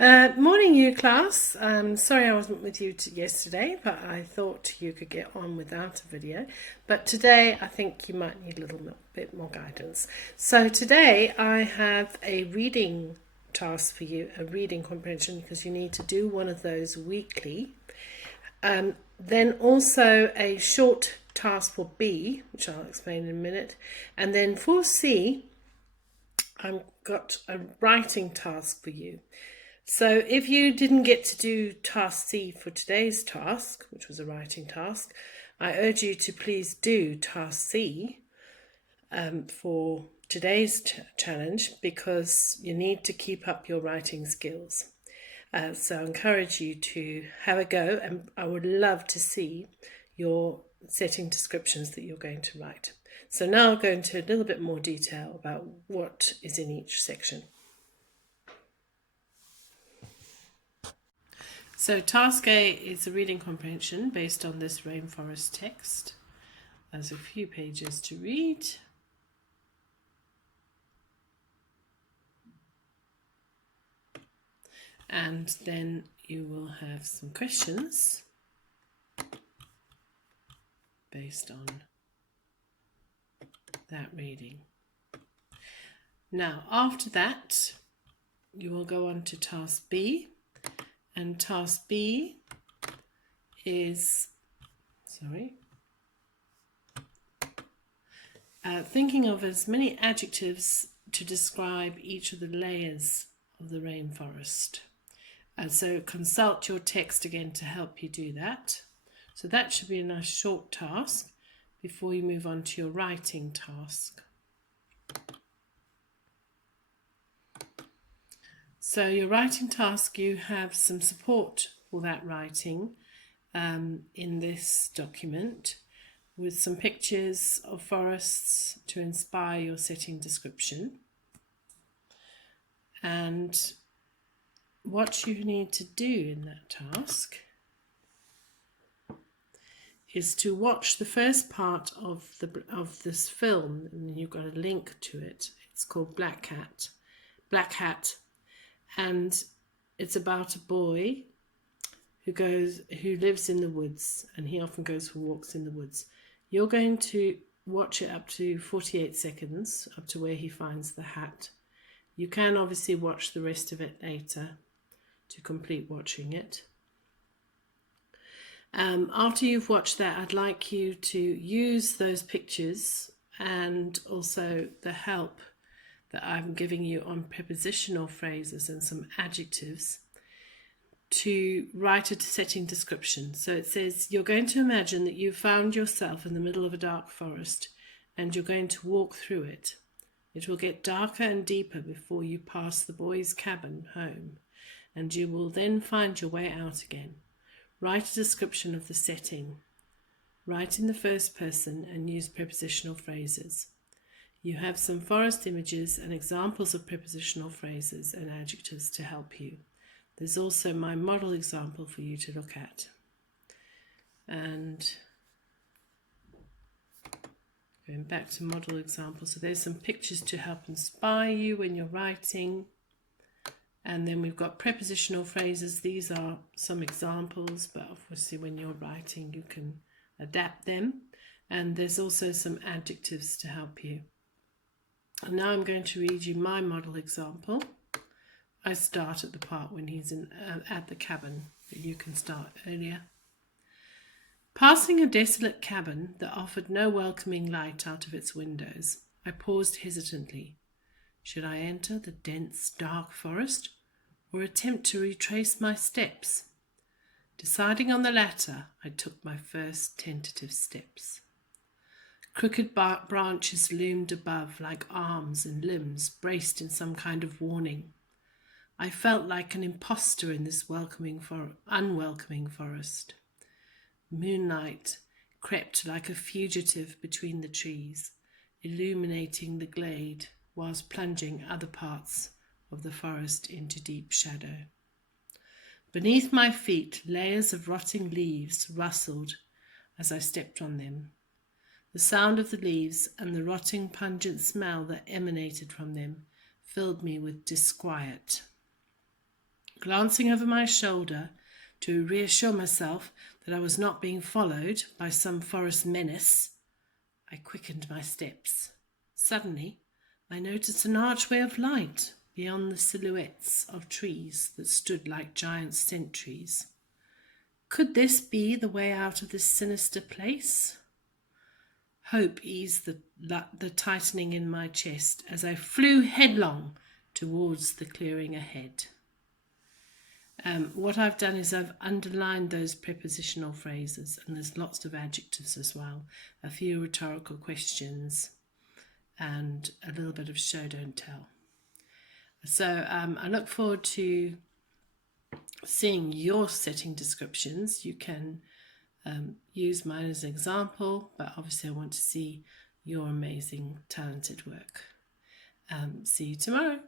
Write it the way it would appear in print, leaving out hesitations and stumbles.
Morning, you class. Sorry I wasn't with you yesterday, but I thought you could get on without a video. But today I think you might need a little bit more guidance. So today I have a reading task for you, a reading comprehension, because you need to do one of those weekly. Then also a short task for B, which I'll explain in a minute. And then for C, I've got a writing task for you. So if you didn't get to do task C for today's task, which was a writing task, I urge you to please do task C for today's challenge, because you need to keep up your writing skills. So I encourage you to have a go, and I would love to see your setting descriptions that you're going to write. So now I'll go into a little bit more detail about what is in each section. So task A is a reading comprehension based on this rainforest text. There's a few pages to read. And then you will have some questions based on that reading. Now, after that, you will go on to task B. And task B is, thinking of as many adjectives to describe each of the layers of the rainforest. So consult your text again to help you do that. So that should be a nice short task before you move on to your writing task. So your writing task, you have some support for that writing in this document, with some pictures of forests to inspire your setting description. And what you need to do in that task is to watch the first part of this film, and you've got a link to it. It's called Black Hat. And it's about a boy who lives in the woods, and he often goes for walks in the woods. You're going to watch it up to 48 seconds, up to where he finds the hat. You can obviously watch the rest of it later to complete watching it. After you've watched that, I'd like you to use those pictures and also the help that I'm giving you on prepositional phrases and some adjectives to write a setting description. So it says, you're going to imagine that you found yourself in the middle of a dark forest and you're going to walk through it. It will get darker and deeper before you pass the boy's cabin home, and you will then find your way out again. Write a description of the setting. Write in the first person and use prepositional phrases. You have some forest images and examples of prepositional phrases and adjectives to help you. There's also my model example for you to look at. And going back to model example, so there's some pictures to help inspire you when you're writing. And then we've got prepositional phrases. These are some examples, but obviously when you're writing you can adapt them. And there's also some adjectives to help you. And now I'm going to read you my model example. I start at the part when he's at the cabin, but you can start earlier. Passing a desolate cabin that offered no welcoming light out of its windows, I paused hesitantly. Should I enter the dense, dark forest or attempt to retrace my steps? Deciding on the latter, I took my first tentative steps. Crooked branches loomed above like arms and limbs braced in some kind of warning. I felt like an imposter in this unwelcoming forest. Moonlight crept like a fugitive between the trees, illuminating the glade whilst plunging other parts of the forest into deep shadow. Beneath my feet, layers of rotting leaves rustled as I stepped on them. The sound of the leaves and the rotting pungent smell that emanated from them filled me with disquiet. Glancing over my shoulder to reassure myself that I was not being followed by some forest menace, I quickened my steps. Suddenly, I noticed an archway of light beyond the silhouettes of trees that stood like giant sentries. Could this be the way out of this sinister place? Hope eased the tightening in my chest as I flew headlong towards the clearing ahead. What I've done is I've underlined those prepositional phrases, and there's lots of adjectives as well, a few rhetorical questions, and a little bit of show, don't tell. So I look forward to seeing your setting descriptions. You can use mine as an example, but obviously I want to see your amazing, talented work. See you tomorrow.